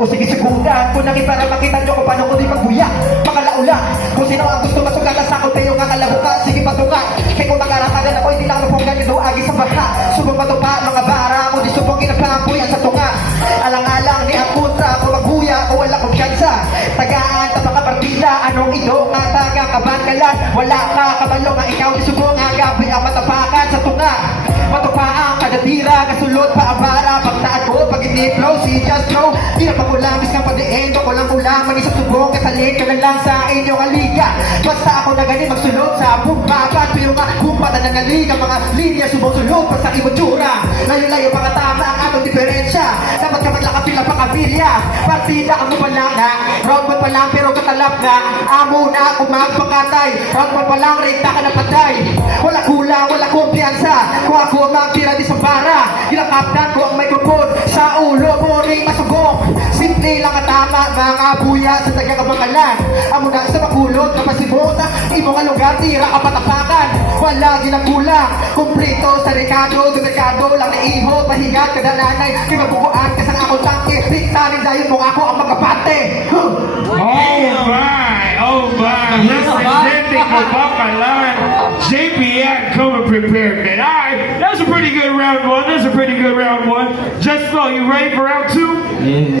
O sige siguran, kung naging para makita nyo kung paano ko di magbuya. Makalaulan, kung sino ang gusto masugatan sa akin tayo nga kalabuka. Sige patungan, kaya kung magarapagan ako hindi lang napunggan nyo doon agi sa baka. Subong matupa, mga bara, kung di subong ginapampuyan sa tunga. Alang-alang ni ang putra, kung magbuya o wala kong syansa. Tagaan, tapakapartida, anong ito nga taga kabanggalan. Wala ka kabalo nga ikaw di subong nga gabi ang matapakan sa tunga. Matupa ang kadatira, kasulot pa ang bara. Pagtaan ko, pag hindi flow, si just flow. Di na pakulang, bis kang padiin, kulang-kulang. Mag-isang subong, kasalit ka na lang sa inyong aliga. Basta ako na ganin magsulot sa bumbabat. Pero nga, bumpata na naliga. Mga linya, subong-sulot pa sa ibutura. Layo-layo, mga tama ang atong diferensya. Dapat ka maglakapila pa kapilya. Partida ang mupalang na. Round one pa lang, pero katalap na. Amo na ako magpakatay. Round one pa lang, rita ka na patay. Wala kulang, wala kumpiyansa. Kung ako ang magtira di sa bara. Gilakapdan ko ang microphone sa ulo mo ring masugong. Simple lang katama, mga buya sa taga-kabangalan. Amo na sa makulot, kapasibota. Imo nga lugar, tira ka patapakan. Wala ginakulang, kumplito sa rekado. Dumerkado lang na iho, pahingat kada nanay. Pinabukuan ka sa akong tangke. Biktarin dahil mo ako ang magkapate. Oh my, representing Kabakalan, JPN coming prepared, man. All right, that's a pretty good round one. That's a pretty good round one. Just Flow, you ready for round two? Yeah.